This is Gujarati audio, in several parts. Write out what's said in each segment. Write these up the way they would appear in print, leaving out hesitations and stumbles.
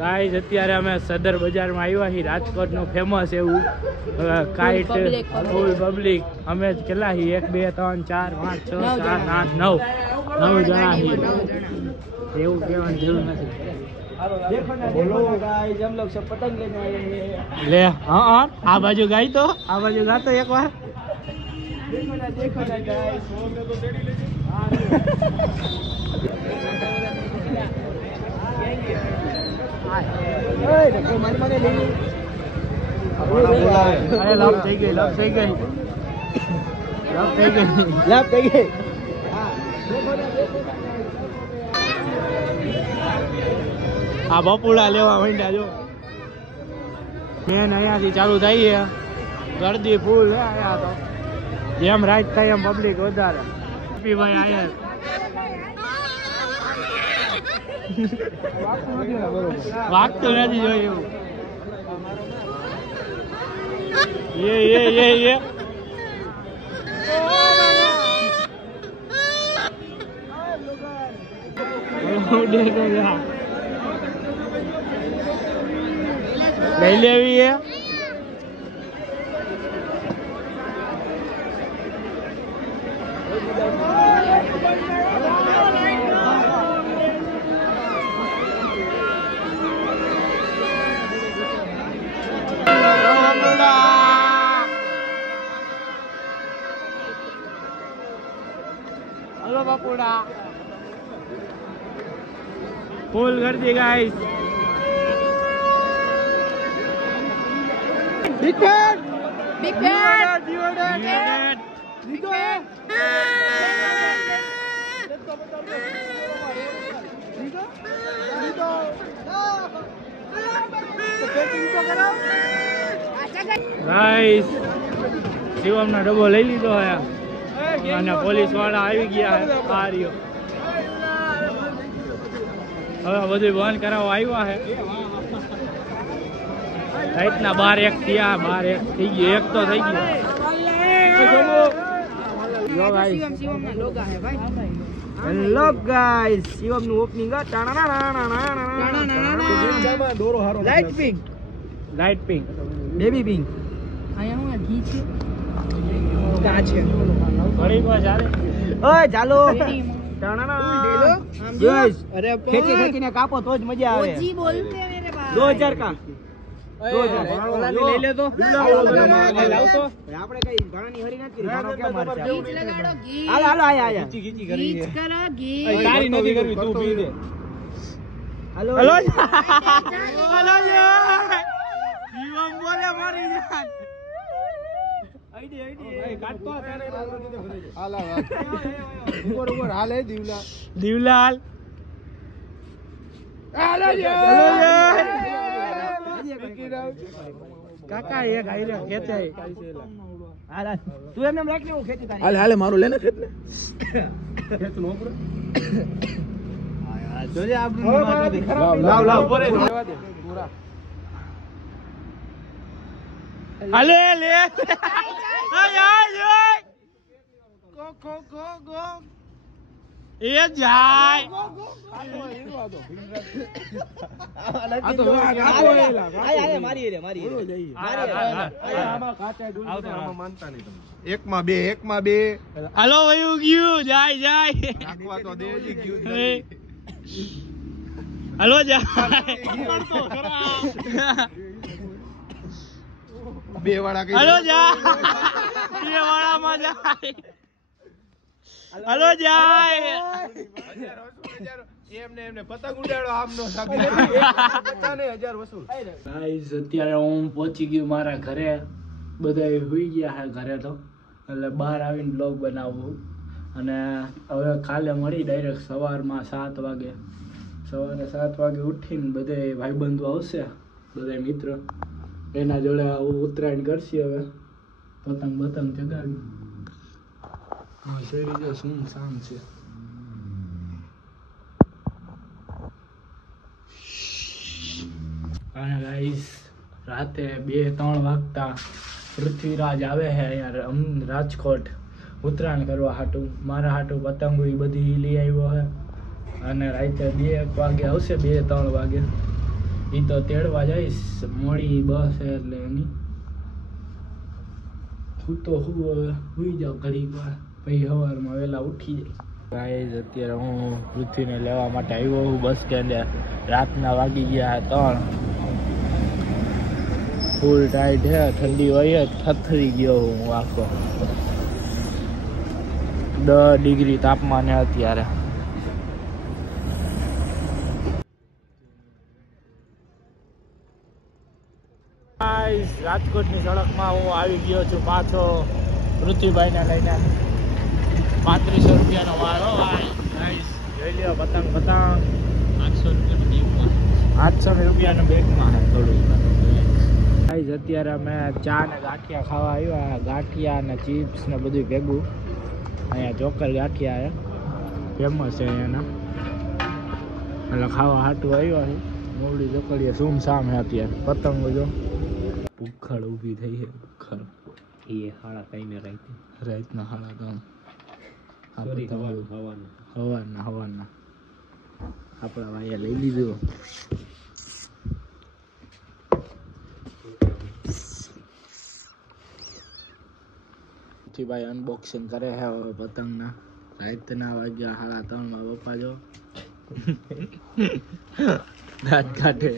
ગાઈસ અત્યારે અમે સદર બજારમાં આવ્યા છીએ, રાજકોટનું ફેમસ એવું કાઇટ ફૂલ પબ્લિક. અમે કેટલા છીએ? 1 2 3 4 5 6 7 8 9 જણા છીએ. એવું કહેવાની જરૂર નથી. बोलो गाइस, हम लोग सब पतंग लेने आए हैं। ले हाँ आ बाजू गाई तो आ बाजू गा तो एक बार देखो ना गाइस, अरे लव થઈ ગઈ लाभ થઈ ગઈ આ બપોડા લેવા માંડ્યા જો. મેન અહીંયાથી ચાલુ થઈ છે, ગરદી ફૂલ હે અહીંયા તો. જેમ રાત થાય એમ પબ્લિક વધારે. ભાઈ આયા વાગતું નથી જોયું એવું. લઈ લેવી હે. હલો બાપુડા, ફૂલ કરી દી guys. Big Bad! Big Bad! Big Bad! Big Bad! Guys Shivam નો ડબ્બો લઈ લીધો હે અને પોલીસ વાળા આવી ગયા હે. આ રહ્યો હવે બધું બંધ કરાવવા આવ્યા હે. રાતના 12 1 થયા, 12 1 થઈ ગયું, 1 તો થઈ ગયું. હેલો ગાઈસ, શિવમ નું opening light pink, light pink, baby pink. આયા હું ઘી છે કા છે ઘડી કો ચાલે. ઓય ચાલો ગાઈસ, અરે ખેંચી ખેંચીને કાપો તો જ મજા આવે. ઓજી બોલતે મેરે ભાઈ 2000 કા 2000 ઓલાની લઈ લે તો લાવ તો. આપણે કઈ ઘણાની હરી નથી કરી, ઘણો કેમ મારશે. ગીચ લગાડો, ગીચ. હાલો હાલો આયા ગીચી ગીચી કરી ગીચ કરો, ગીચ. તારી નથી કરવી, તું પી દે. હાલો હાલો હાલો શિવમ બોલે મારી જાન. આઈડી કાટતો તારે હાલ ઉપર ઉપર હાલે દીવલાલ દીવલાલ હાલો કાકા એક આઈરે ખેંચાય. હાલ તું એમને રાખ ને, હું ખેંચી તારી. હાલે હાલે મારું લેને ખેંચ ને. ખેંચ નો ઉપર જોજે આપણું લાવ લાવ ઉપર દેવા દે પૂરા. હાલે લે આય આય ગો ગો ગો ગો એ જાય. આ તો આયા મારી રે મારી આમાં કાચા ડૂલ આમાં માનતા નહીં તમે. એક માં બે હાલો વયું ગયું, જાય જાય રાખવા તો દેજી ગયું. હાલો જાય બે વાળા કઈ હાલો જા બે વાળામાં જાય. હાલો જાય એમને પતંગ ઉડાડો આમનો સાબિત 50,000 વસૂલ. ગાઈસ અત્યારે હું પહોંચી ગયો મારા ઘરે. બધા સુઈ ગયા છે ઘરે તો, એટલે બહાર આવીને બ્લોગ બનાવવું. અને હવે કાલે મળી ડાયરેક્ટ સવારમાં 7 વાગે. સવારે 7 વાગે ઉઠીને બધે ભાઈબંધો આવશે, બધા મિત્ર, એના જોડે ઉત્તરાયણ કરશે. હવે પતંગ બતંગ ચગાવી. હા શેરી જો શું શામ છે. અને ગાઈસ રાતે 2-3 વાગતા પૃથ્વીરાજ આવે છે અહીંયા રાજકોટ ઉત્તરાયણ કરવા હાટું. મારા હાટું પતંગો એ બધી લઈ આવ્યો છે. અને રાતે 2 વાગે આવશે, 2-3 વાગે. એ તો તેડવા જઈશ, મોડી બસ છે એટલે એની. હું તો સુઈ જાઉં ઘડીક વાર, પછી સવારમાં વહેલા ઉઠી જાય. ગાઈઝ અત્યારે હું પૃથ્વીને લેવા માટે આવ્યો હું બસ સ્ટેન્ડે. રાતના વાગી ગયા 3. ફૂલ ટાઈટ છે, ઠંડી હોય જ, થથરી ગયો હું આખો. 10 ડિગ્રી તાપમાન છે અત્યારે. રાજકોટની સડકમાં હું આવી ગયો છું પાછો પૃથ્વીભાઈને લઈને. 3500 રૂપિયાનો વારો. જોઈ લ્યો પતંગ 800 રૂપિયાના બેગમાં થોડું. ગાઈઝ અત્યારે અમે ચા ને ગાંઠિયા ખાવા આવ્યા. ગાંઠિયા ને ચિપ્સ ને બધું ભેગું. અહીંયા ચોકર ગાંઠિયા ફેમસ છે અહીંયાના, એટલે ખાવા હાટું આવ્યા છે. મોવડી ચોકડીએ સુમસામ છે અત્યારે. પતંગ જો ભૂખડ ઊભી થઈ છે. ભૂખડ એ 3:30 રાતના 3:30 હવારના આપણા ભાઈએ લઈ લીધું. ભાઈ અનબોક્સિંગ કરે છે હવે પતંગના. રાતના વાગ્યા 3:30 પપ્પા જો દાંત કાઢે.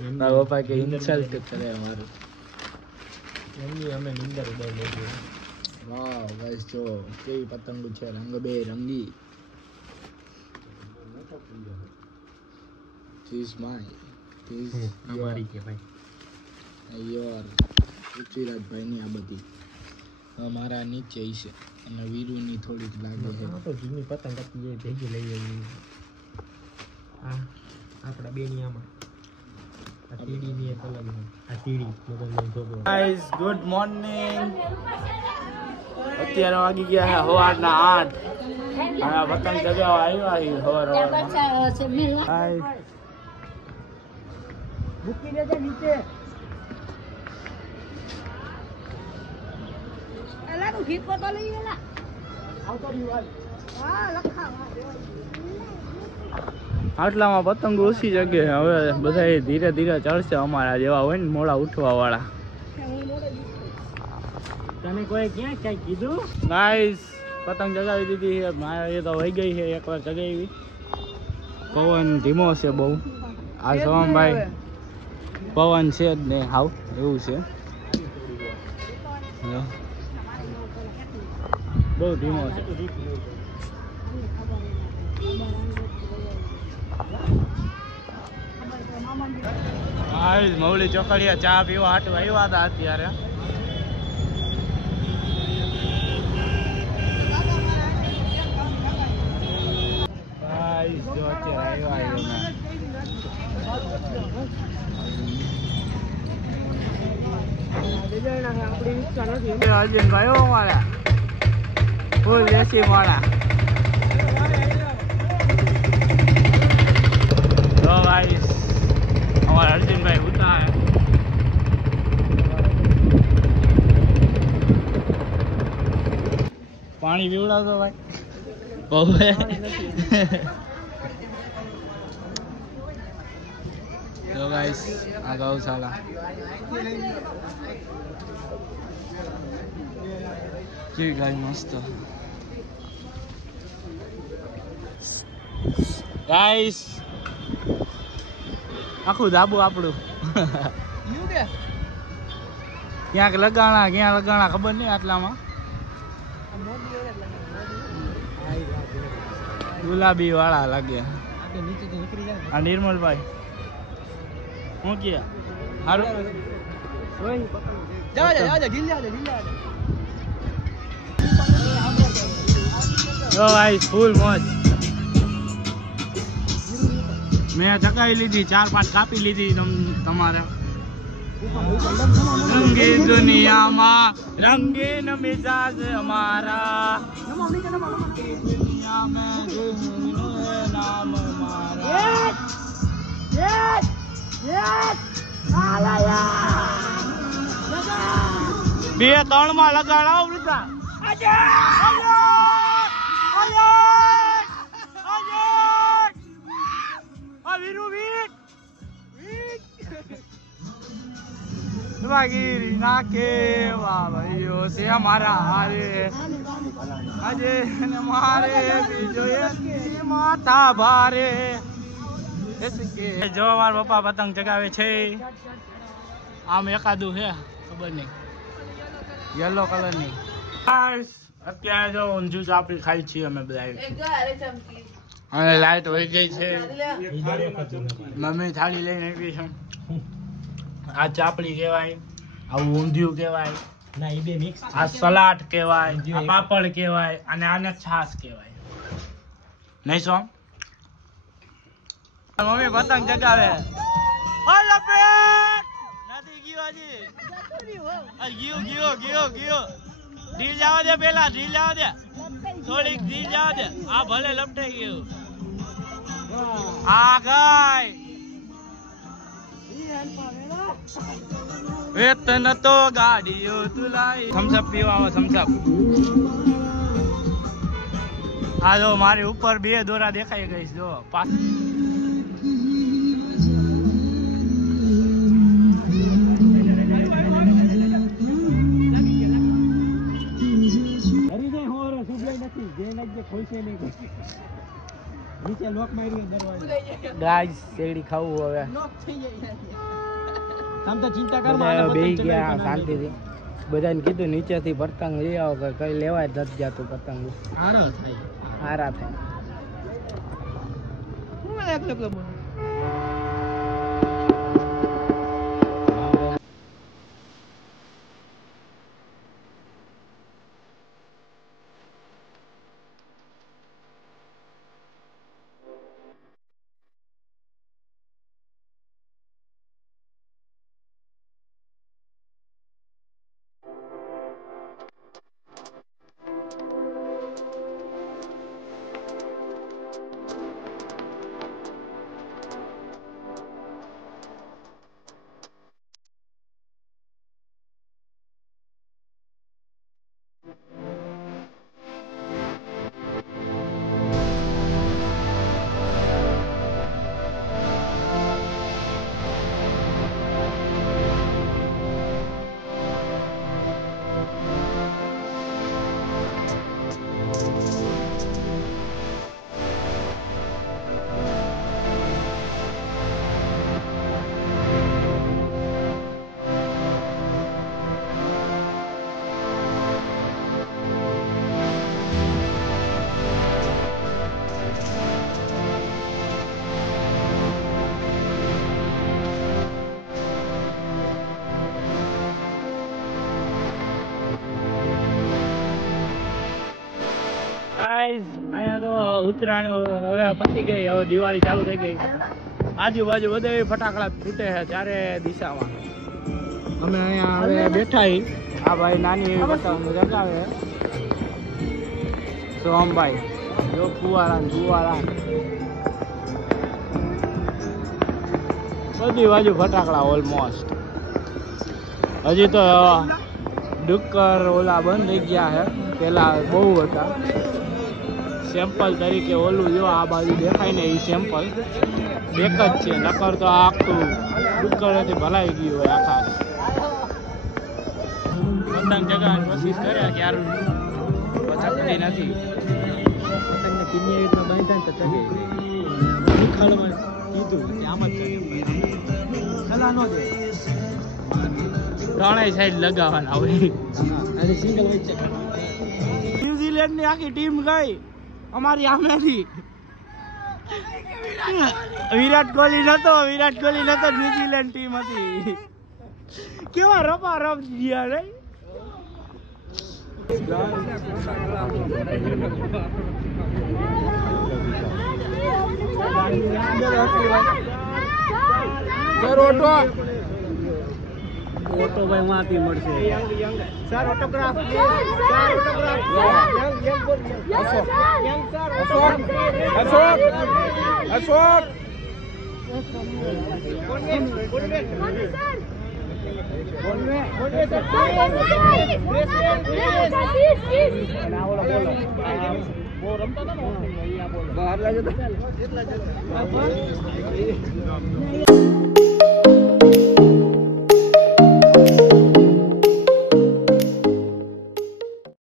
મારા પપ્પા કે ઇન્સલ્ટ કરે અમારું. અમે નિંદર ઉડાવી. વાહ ગાઈસ જો કેવી પતંગ છે, રંગબેરંગી. This mine. This અમારી કે ભાઈ યોર પૃથ્વીરાજભાઈની આ બધી અમારા નીચે છે અને વીરુની થોડીક લાગે છે. તો જૂની પતંગ હતી એ ભેગી લઈ આવી. આ આપણા બેની આમાં આ ટીડીની એક અલગ છે. આ ટીડી મતલબ છોકરો. Guys good morning. અત્યારે વાગી ગયા છે સવારના 8. આ પતંગ ચગાવવા આવ્યા છે સવારમાં. મૂકી દેજે નીચે. એલા તું ગીત તો લઈ એલા આવતો દીવાલ. હા લખાવા આટલામાં પતંગ ઓછી જગ્યાએ. હવે બધા ધીરે ધીરે ચડશે. અમારા જેવા હોય ને મોડા ઉઠવા વાળા. તને કોઈ ક્યાં કઈ કીધું? ગાઈસ પતંગ ચગાવી દીધી છે. મારે તો વહી ગઈ છે એકવાર ચગાવી. પવન ધીમો છે બહુ. આ સોમભાઈ પવન છે જ નહીં હાવ એવું છે. બહુ ધીમો છે. મવલી ચોકડીયા ચા પીવા હાટું આવ્યા હતા અત્યારે. અર્જુનભાઈ અમારા ફૂલ દેશી મારા. તો ભાઈ અમારા અર્જુનભાઈ ઉતા હે. પાણી પીવડાવતો ભાઈ બહુ તો ગાઈસ આ ગૌશાળા કેવી ગાય મસ્ત. ગાઈસ આખું ધાબુ આપણું. ક્યાંક લગાણા ક્યાં લગાણા ખબર નહીં. આટલામાં ગુલાબી વાળા લાગે. આ નિર્મલભાઈ હું કે હારું ફૂલ મોજ. મેં ચકાવી લીધી 4-5 કાપી લીધી તમારે. રંગીન દુનિયામાં રંગીન મિજાજ અમારા. દુનિયા में नाम हमारा. 2-3 માં લગાડાવ વૃદ્ધા. ગીરી ના કેવા ભાઈઓ છે અમારા હારે આજે મારે બીજો માથા ભારે જો મારા પપ્પા પતંગ ચગાવે છે આમ એકાદું છે ખબર નહીં યલો કલર ની અત્યારે જો ઊંધું ચાપડી ખાઈ છીએ અમે બધા અને લાઈટ વહી ગઈ છે મમ્મી થાળી લઈને આવી છે આ ચાપડી કહેવાય આવું ઊંધિયું કહેવાય ના એ બે મિક્સ આ સલાડ કહેવાય આ પાપડ કહેવાય અને આને છાશ કહેવાય નહીં શું મમ્મી પતંગ ચગાવે નથી ગયો હજી ગયો ઢીલ જવા દે પેલા ઢીલ જવા દે થોડીક ઢીલ જવા દે આ ભલે લપટાઈ ગયું આ ગાય વેતન તો ગાડીઓ તુલાઈ થમ્સઅપ પીવા આવો થમ્સઅપ આ જો મારી ઉપર બે દોરા દેખાઈ ગઈ જો ગાઈસ શેરડી ખાવું હવે આમ તો ચિંતા કર બેહી ગયા શાંતિથી બધાને કીધું નીચેથી પતંગ લઈ આવો કે કઈ લેવાય નથી જાતું પતંગ હારા થાય અહીંયા તો ઉત્તરાયણ હવે પતી ગઈ હવે દિવાળી ચાલુ થઈ ગઈ આજુબાજુ બધે ફટાકડા ફૂટે છે ચારે દિશામાં અમે અહીંયા હવે બેઠા આ ભાઈ નાની એવી પતંગ જગાવે સોમભાઈ જો ફુવારા બધી બાજુ ફટાકડા ઓલમોસ્ટ હજી તો ડુક્કર ઓલા બંધ થઈ ગયા છે પેલા બહુ હતા સેમ્પલ તરીકે ઓલું જો આ બાજુ દેખાય ને એ સેમ્પલ એક જ છે નકર તો આખું ડુક્કરથી ભલાઈ ગયું હોય આખા પતંગ જગાવવાની કોશિશ કરે ક્યારું ચકતી નથી પતંગને કિડની રીતમાં બાંધ્યા તો ચગે નિખાળમાં કીધું કે આમ જ ચગે સલાહ ન દે ત્રણેય સાઈડ લગાવવાના હોય અને સિંગલ હોય છે ન્યુઝીલેન્ડ ની આખી ટીમ ગઈ અમારી આમેથી વિરાટ કોહલી નતો ન્યુઝીલેન્ડ ટીમ હતી કેવા રપા રપ ગયા રે ઓટો ભાઈ માંથી મળશે સર ઓટોગ્રાફ અશોક બહાર લાગ્યો